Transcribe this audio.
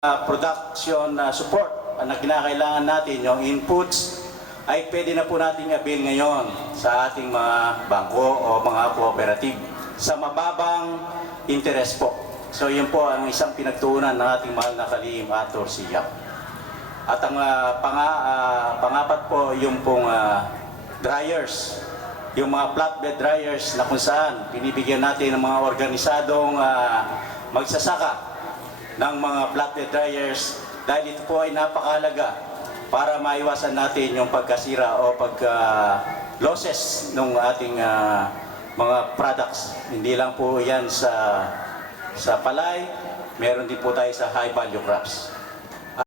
production support na kinakailangan natin, yung inputs, ay pwede na po natin i-avail ngayon sa ating mga bangko o mga cooperative sa mababang interest po. So yun po ang isang pinagtuunan ng ating mahal na kalihim Arthur Siak. At ang pangapat po yung pong dryers, yung mga flatbed dryers na kung saan binibigyan natin ng mga organisadong magsasaka ng mga flatbed dryers dahil ito po ay napakahalaga para maiwasan natin yung pagkasira o pagka-losses ng ating mga products. Hindi lang po yan sa palay, meron din po tayo sa high value crops.